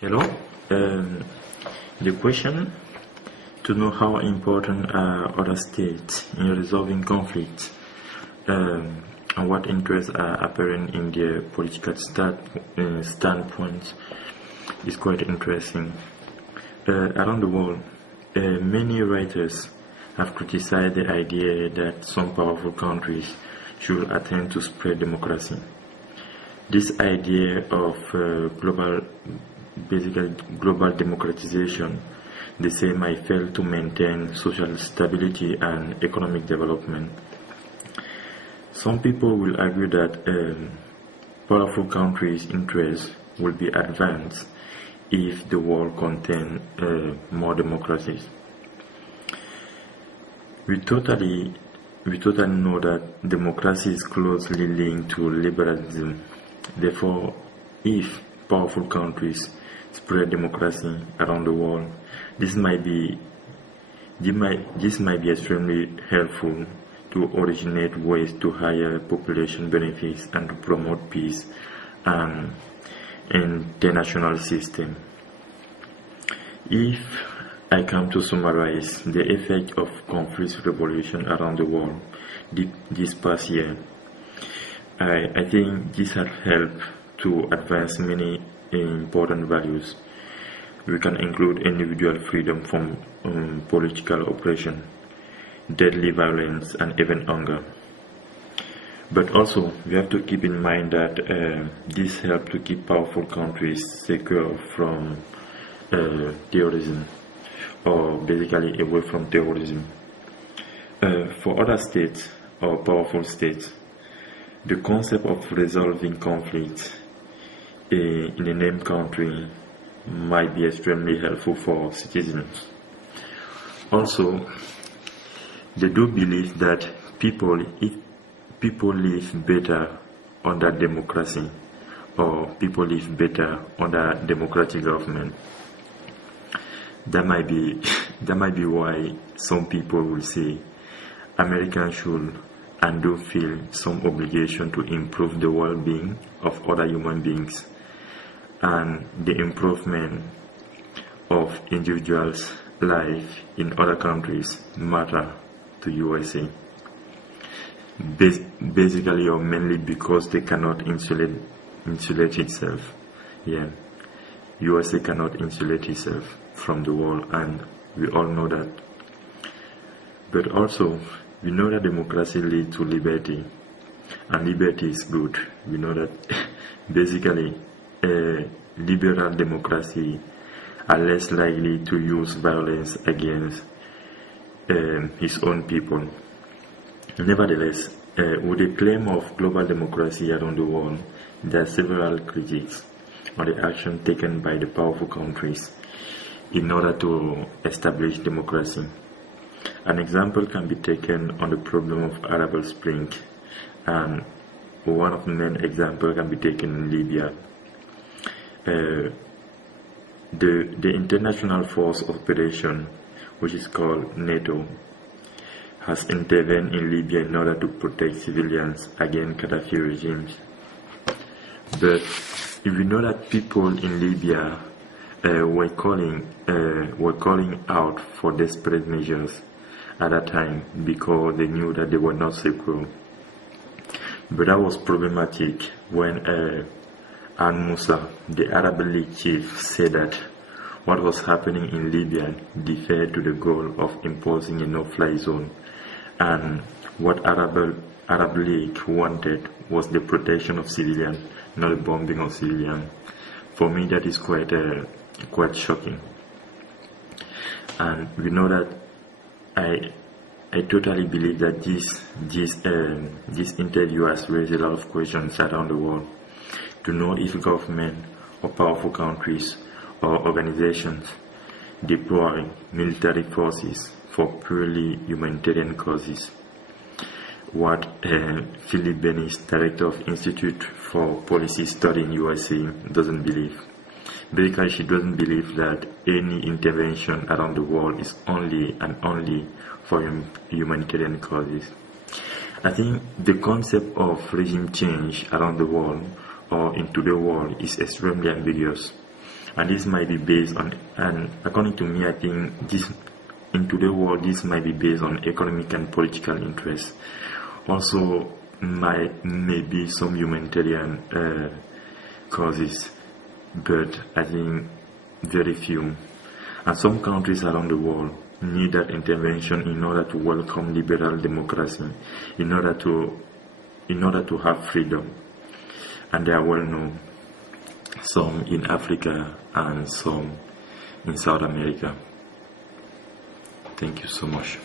Hello. Um, the question to know how important are other states in resolving conflicts and what interests are apparent in their political standpoints is quite interesting. Around the world, many writers have criticized the idea that some powerful countries should attempt to spread democracy. This idea of basically global democratization, they say, might fail to maintain social stability and economic development. Some people will argue that powerful countries' interests will be advanced if the world contains more democracies. We totally know that democracy is closely linked to liberalism. Therefore, if powerful countries spread democracy around the world, this might be extremely helpful to originate ways to higher population benefits and to promote peace and international system. If I come to summarize the effect of conflict revolution around the world this past year, I think this has helped to advance many important values. We can include individual freedom from political oppression, deadly violence, and even hunger. But also, we have to keep in mind that this helps to keep powerful countries secure from terrorism, or basically away from terrorism. For other states or powerful states, the concept of resolving conflicts in a named country might be extremely helpful for citizens. Also, they do believe that if people live better under democracy, or people live better under democratic government, that might be why some people will say Americans should and do feel some obligation to improve the well-being of other human beings and the improvement of individuals' life in other countries matter to USA. Basically or mainly because they cannot insulate itself. Yeah, USA cannot insulate itself from the world, and we all know that. But also, we know that democracy leads to liberty, and liberty is good. We know that basically liberal democracy are less likely to use violence against his own people. Nevertheless, with the claim of global democracy around the world, there are several critics on the action taken by the powerful countries in order to establish democracy. An example can be taken on the problem of Arab Spring, and one of the main examples can be taken in Libya. The international force operation, which is called NATO, has intervened in Libya in order to protect civilians against Gaddafi regimes. But if we know that people in Libya were calling out for desperate measures at that time because they knew that they were not secure. But that was problematic when Al Musa, the Arab League chief, said that what was happening in Libya deferred to the goal of imposing a no-fly zone, and what Arab League wanted was the protection of civilians, not the bombing of civilians. For me, that is quite shocking. And we know that I totally believe that this interview has raised a lot of questions around the world to know if government or powerful countries or organizations deploy military forces for purely humanitarian causes. What Philip Bennis, director of Institute for Policy Study in USA, doesn't believe. Basically, she doesn't believe that any intervention around the world is only and only for humanitarian causes. I think the concept of regime change around the world or into the world is extremely ambiguous. And this might be based on, and according to me, I think this, in today's world, this might be based on economic and political interests. Also, maybe some humanitarian causes, but I think very few. And some countries around the world need that intervention in order to welcome liberal democracy, in order to have freedom. And they are well known, some in Africa and some in South America. Thank you so much.